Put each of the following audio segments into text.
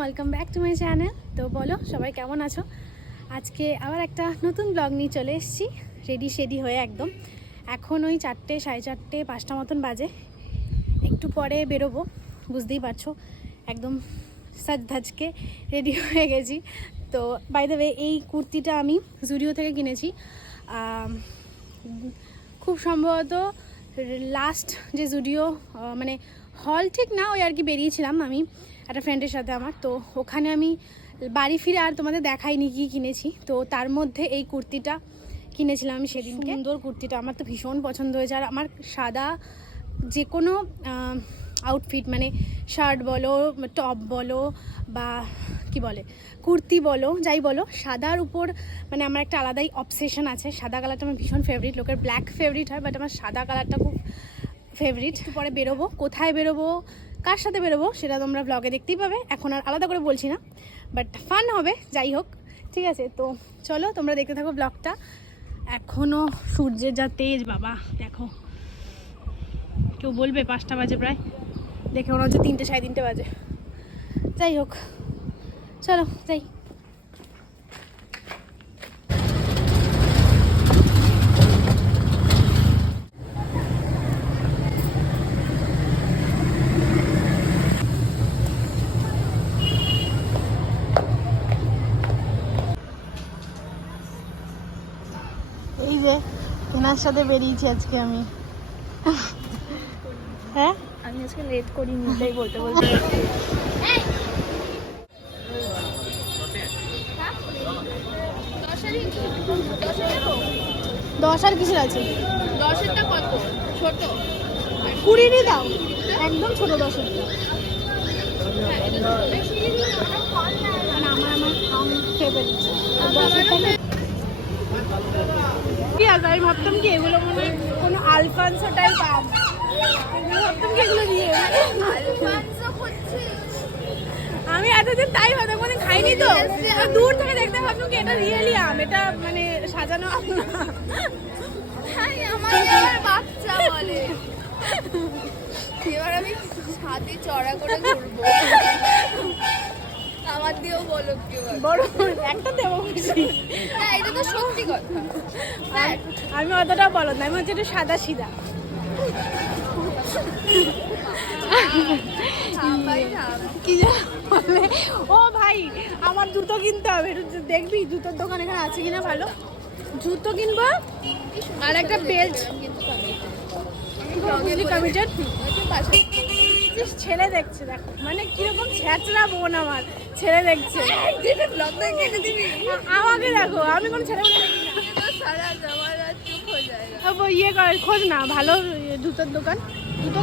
Welcome back to my channel. তো বলো সবাই কেমন আছো? আজকে আবার একটা নতুন ব্লগ নিয়ে চলে এসেছি, রেডি হয়ে একদম। এখন ওই 4টে, 4:30, 5টা মতন বাজে। একটু পরে বেরোবো, বুঝতেই পারছো, একদম সাজ ধাজকে রেডি হয়ে গেছি। তো বাই দ্য ওয়ে, এই কুর্তিটা আমি জুডিও থেকে কিনেছি। খুব সম্ভবত লাস্ট যে জুডিও মানে হল ঠিক না, ওই আর কি বেরিয়েছিলাম আমি একটা ফ্রেন্ডের সাথে আমার। তো ওখানে আমি বাড়ি ফিরে আর তোমাদের দেখাইনি কি কিনেছি। তো তার মধ্যে এই কুর্তিটা কিনেছিলাম আমি সেদিন। সুন্দর কুর্তিটা আমার তো ভীষণ পছন্দ হয়েছে। আর আমার সাদা যে কোনো আউটফিট, মানে শার্ট বলো, টপ বলো, বা কি বলে কুর্তি বলো, যাই বলো, সাদার উপর মানে আমার একটা আলাদাই অবসেশন আছে। সাদা কালারটা আমার ভীষণ ফেভারিট। লোকের ব্ল্যাক ফেভারিট হয়, বাট আমার সাদা কালারটা খুব ফেভারিট। পরে বেরোবো, কোথায় বেরোবো, কার সাথে বেরোবো সেটা তোমরা ব্লগে দেখতেই পাবে। এখন আর আলাদা করে বলছি না, বাট ফান হবে, যাই হোক, ঠিক আছে? তো চলো তোমরা দেখতে থাকো ব্লগটা। এখনও সূর্যের যা তেজ বাবা, দেখো, কেউ বলবে 5টা বাজে প্রায়, দেখে মনে হচ্ছে 3টে, 3:30 বাজে। যাই হোক, চলো যাই। এই যে এনার সাথে বেরিয়েছি আজকে আমি। হ্যাঁ, আমি আজকে লেট করিনি, তাই বলতে বলতে 10 আর কিসের আছে? 10-এরটা কত ছোট? 20 দাও, একদম ছোট 10-এর। কি আছে, আমি ভাবতাম কি এগুলো মনে হয় কোনো আলফানসো টাইপ আম, ভাবতাম কি এগুলো দিয়ে আমি এতদিন তাই ভাবতাম, কোনো খাইনি তো, দূর থেকে দেখতে ভাবতাম কি এটা রিয়েলি আম, এটা মানে সাজানো আম না। আমার বাচ্চা বলে এবার আমি ছাদে চড়া করে ঘুরবো, আমার দিয়েও বলো কি বড় একটা দেবো খুশি। না, এটা তো সত্যি কথা। আমি অতটা বলো না, আমি হচ্ছে একটু সাদা সিধা। কি বলে, ও ভাই আমার জুতো কিনতে হবে, একটু দেখবি জুতোর দোকান এখানে আছে কিনা ভালো। জুতো কিনবো আর একটা বেল্ট, কমিটেড। ছেলে দেখছে, দেখো মানে কিরকম ছেঁচড়া বোন আমার, ছেলে দেখছে। আমাকে দেখো, আমি কোন ছেলে ইয়ে করে খোঁজ না, ভালো জুতোর দোকান, জুতো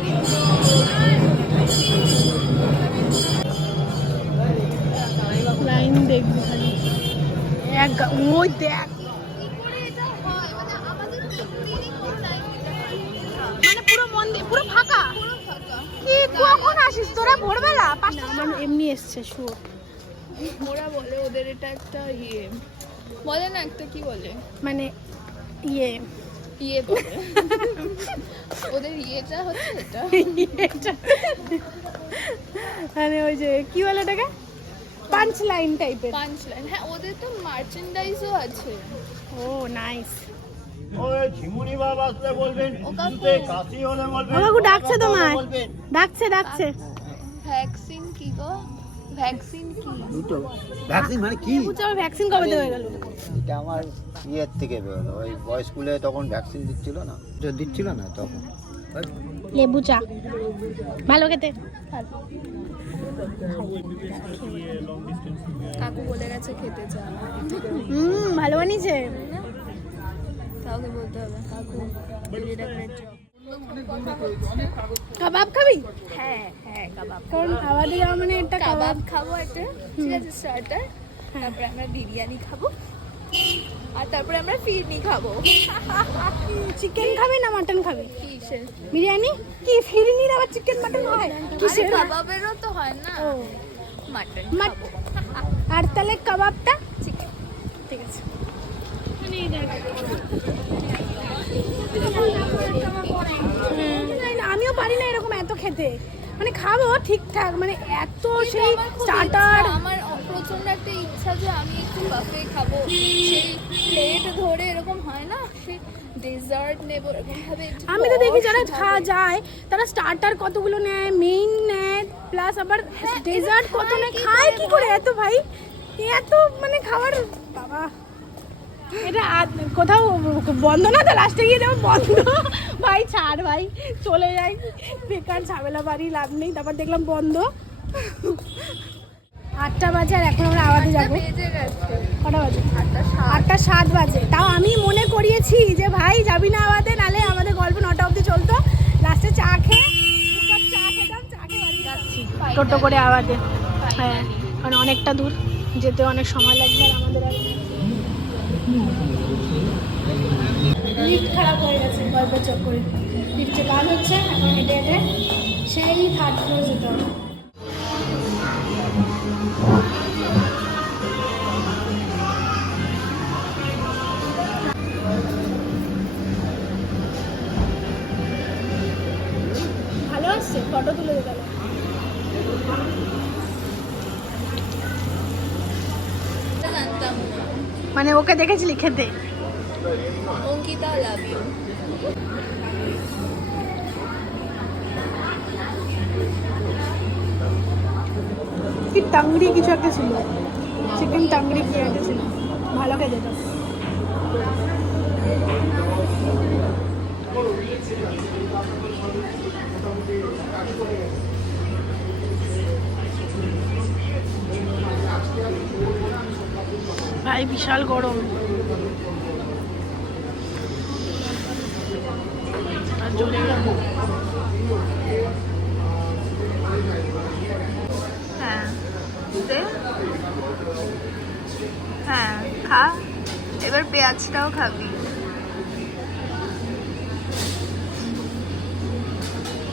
লাইন দেখবি খালি, ওই দেখ, মানে পুরো মন্দির পুরো ফাঁকা। কি কখন আসিস তোরা? ভোরবেলা 5টা? আমার এমনি এসছে শুয়ে। ওরা বলে ওদের এটা একটা ইয়ে বলে না, একটা কি বলে, মানে ইয়ে বলে ওদের ইয়েটা হচ্ছে এটা মানে ওই যে কি বলে এটাকে, পাঞ্চ লাইন টাইপের। পাঞ্চ লাইন, হ্যাঁ, ওদের তো মার্চেন্ডাইজও আছে। ও নাইস। ওই ঝিমুনি বাবা আসলে বলবেন, জুতে কাশি হলে বলবেন, বাবু ডাকছে তোমায়, ডাকছে। ভ্যাকসিন কি গো? ভ্যাকসিন কি? দুটো ভ্যাকসিন মানে কি? ভ্যাকসিন কবে দেওয়া গেল? এটা আমার ইয়ের থেকে বেরোলো, ওই বয় স্কুলে তখন ভ্যাকসিন দিচ্ছিল না তখন। লেবু চা ভালো খেতে। কাকু বলে গেছে খেতে চা। ভালো বানিয়েছে। কাউকে বলতে হবে কাকু কাবাব খাবি? হ্যাঁ কাবাব, কারণ খাওয়া দেওয়া মানে একটা কাবাব খাবো একটা, ঠিক আছে, স্টার্টার। তারপরে আমরা বিরিয়ানি খাবো, আর তারপরে আমরা ফিরনি খাবো। চিকেন খাবি না মাটন খাবি? কিসের বিরিয়ানি? কি ফিরনির আবার চিকেন মাটন হয়? কিসের? কাবাবেরও তো হয় না, ও মাটন। আর তাহলে কাবাবটা চিকেন, ঠিক আছে। আমিও পারি না এরকম এত খেতে, মানে খাবো ঠিকঠাক, মানে এত কিন্তু সেই আমার খুব স্টার্টার। ইচ্ছা, আমার প্রচন্ড একটা ইচ্ছা যে আমি একটু বাফে খাবো, সেই প্লেট ধরে এরকম হয় না, সেই ডেজার্ট নেবো এরকম ভাবে একটু আমি তো দেখি যারা posh খাওয়া ভাবে। যায় তারা স্টার্টার কতগুলো নেয়, মেইন নেয়, প্লাস আবার হ্যাঁ, ডেজার্ট এরা কত খায় নেয়, কি খায় করে কি করে এত ভাই, এত মানে খাবার বাবা। এটা কোথাও বন্ধ না তো, লাস্টে গিয়ে যাবো বন্ধ। ভাই ছাড় ভাই, চলে যাই, বেকার ঝামেলা বাড়ি, লাভ নেই। তারপর দেখলাম বন্ধ। 8টা বাজে আর এখন আমরা আওয়াজে যাবো। বেজে গেছে কটা বাজে? 8:07। 8:07 বাজে। তাও আমি মনে করিয়েছি যে ভাই যাবি না আওয়াতে, নালে আমাদের গল্প 9টা অবধি চলতো। লাস্টে চা খেয়ে 2 কাপ চা খেতাম, চা খেয়ে বাড়ি যাচ্ছি টোটো করে আওয়াতে। হ্যাঁ, কারণ অনেকটা দূর যেতে, অনেক সময় লাগবে। আর আমাদের লিফট খারাপ হয়ে গেছে গল্পের চক্করে। লিফটে কাজ হচ্ছে, এখন হেঁটে হেঁটে সেই 3rd ফ্লোর যেতে হবে। ভালো আসছে, ফটো তুলে গেল। জানতাম না। মানে ওকে দেখেছিলি খেতে? Ankita love you. কি টাংরি কিছু একটা ছিল, চিকেন টাংরি কি একটা ছিল, ভালো খেতে তো। ভাই বিশাল গরম। আর জোরে হ্যাঁ দে, হ্যাঁ খা, এবার পেঁয়াজটাও খাবি,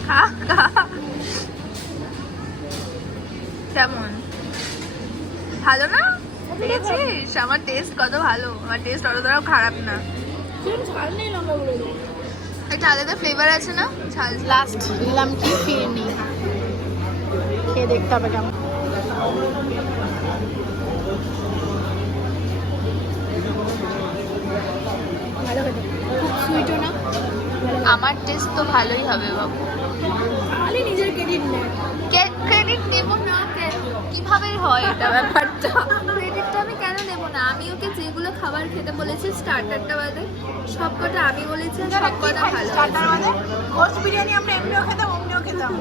খা খা। কেমন, ভালো না? দেখেছিস আমার টেস্ট কত ভালো, আমার টেস্ট অতটাও খারাপ না। ঝাল নেই লঙ্কাগুলো। এটা আলাদা ফ্লেভার আছে না ঝাল। লাস্ট নিলাম কি ফিরনি, খেয়ে দেখতে হবে কেমন। ভালো খেতে, খুব সুইটও না। আমার টেস্ট তো ভালোই হবে বাবু। খালি নিজের ক্রেডিট নেয়। ক্রেডিট নেব না কেন? কিভাবে হয় এটা ব্যাপারটা? ক্রেডিটটা আমি কেন নেব না? আমি ওকে যেগুলো খাবার খেতে বলেছি স্টার্টারটা বাদে সবকটা আমি বলেছি, সবকটা ভালো। স্টার্টার মানে গোস্ট বিরিয়ানি আমরা এমনিও খেতাম, অমনিও খেতাম।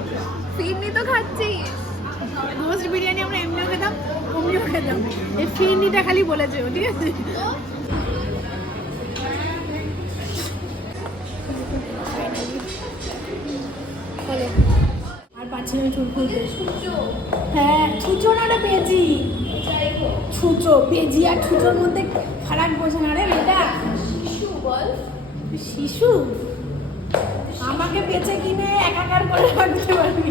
ফিরনি তো খাচ্ছিস। গোস্ট বিরিয়ানি আমরা এমনিও খেতাম, অমনিও খেতাম। এই ফিরনিটা খালি বলেছে ও, ঠিক আছে। আর পাচ্ছি না চুল খুলতে। হ্যাঁ, ছুঁচো না রে পেঁজি, ছুঁচো। পেঁজি আর ছুঁচোর মধ্যে ফারাক বোঝে না রে এটা। শিশু বল, শিশু আমাকে বেঁচে কিনে একাকার করে রাখতে পারবি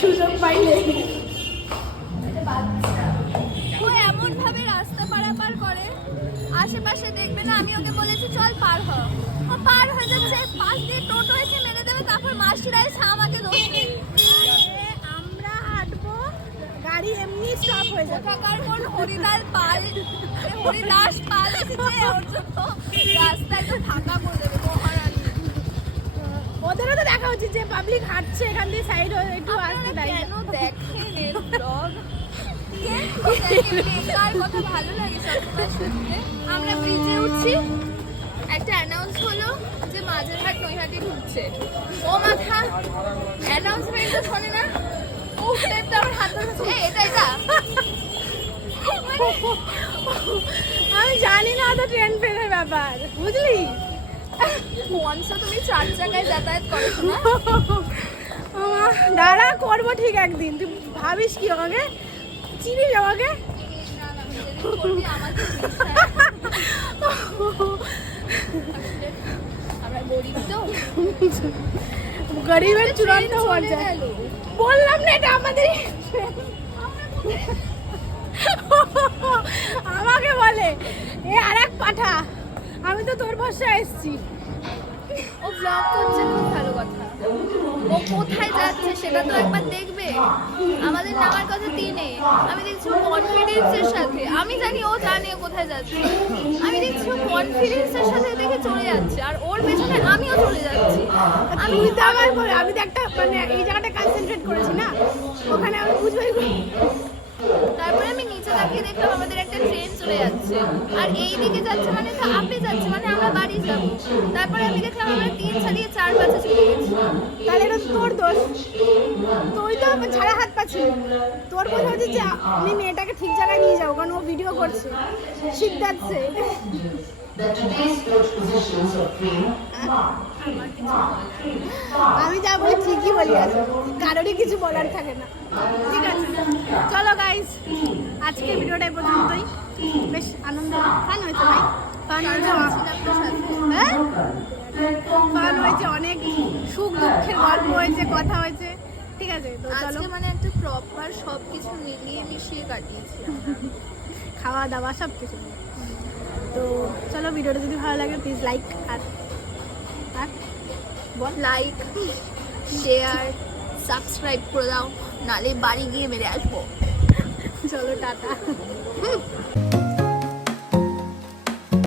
সুযোগ পাইলে। ও এমন ভাবে রাস্তা পারাপার করে, আশেপাশে দেখবে না। আমি ওকে বলেছি চল পার হ, ও পার হয়ে যাচ্ছে, পাশ দিয়ে টোটো এসে মেরে দেবে, তারপর মাসিরা এসে আমাকে দোষ দেবে। আমরা হাঁটবো, গাড়ি এমনি স্টপ হয়ে যাবে। কোথাকার কোন হরিদাস পাল এসেছে, ওর জন্য রাস্তা একদম ফাঁকা করে দেবে মহারানী। ওদেরও তো দেখা উচিত যে পাবলিক হাঁটছে, এখান দিয়ে সাইড হয়ে একটু আসতে আপনারা দেয়। কেন দেখেন এর ব্লগ? বেকার কথা ভালো লাগে সবসময় শুনতে। আমরা ব্রিজে উঠছি, একটা অ্যানাউন্স হলো যে মাঝেরহাট নৈহাটি ঢুকছে। ও মাথা, অ্যানাউন্সমেন্টটা শোনে না, ও ফ্লেপটা আমার হাত ধরেছে, এটা এটা। আমি জানি না তো ট্রেন ফেরার ব্যাপার, বুঝলি? পঞ্চা তুমি 4 চাকায় যাতায়াত করো না? দাঁড়া, করবো ঠিক একদিন। তুই ভাবিস কি আমাকে, চিনিস আমাকে? করবি আমাকে আমরা গরিব তো, গরিবের চূড়ান্ত পর্যায়ে। বললাম না এটা আমাদের। আমাকে বলে এ আর এক পাঠা, আমি তো তোর ভরসায় এসছি। ও ব্লগ করছে, খুব ভালো কথা। ও কোথায় যাচ্ছে সেটা তো একবার দেখবে। আমাদের নামার কথা 3-এ, আমি দেখছি কনফিডেন্সের সাথে, আমি জানি ও জানে ও কোথায় যাচ্ছে, আমি দেখছি ও কনফিডেন্সের সাথে দেখে চলে যাচ্ছে, আর ওর পেছনে আমিও চলে যাচ্ছি। আমি তো আমার পরে আমি তো একটা মানে এই জায়গাটা কনসেন্ট্রেট করেছি না, ওখানে আমি বুঝবই। তারপরে আমি নিচে তাকিয়ে দেখলাম আমাদের একটা ট্রেন চলে যাচ্ছে, আর এই দিকে যাচ্ছে মানে তো আপে যাচ্ছে, মানে আমরা বাড়ি যাব। তারপরে আমি দেখলাম আমরা 3 ছাড়িয়ে 4 বাজে চলে গেছি। তাহলে এটা তোর দোষ, তুই তো ছাড়া হাত পাচ্ছিস। তোর বোঝা উচিত যে আমি মেয়েটাকে ঠিক জায়গায় নিয়ে যাবো, কারণ ও ভিডিও করছে সিদ্ধার্থে। আমি যা বলি ঠিকই বলি, আছে কারোরই কিছু বলার থাকে না। ঠিক আছে, চলো গাইস, আজকের ভিডিওটা এই পর্যন্তই। বেশ আনন্দ ফান হয়েছে ভাই, ফান হয়েছে, হ্যাঁ ফান হয়েছে, অনেক সুখ দুঃখের গল্প হয়েছে, কথা হয়েছে। ঠিক আছে, তো চলো, আজকে মানে একটা প্রপার সবকিছু মিলিয়ে মিশিয়ে কাটিয়েছি আমরা। খাওয়া দাওয়া সব কিছু। তো চলো, ভিডিওটা যদি ভালো লাগে প্লিজ লাইক আর বল লাইক, শেয়ার, সাবস্ক্রাইব করে দাও, নালে বাড়ি গিয়ে মেরে আসবো। চলো টাটা।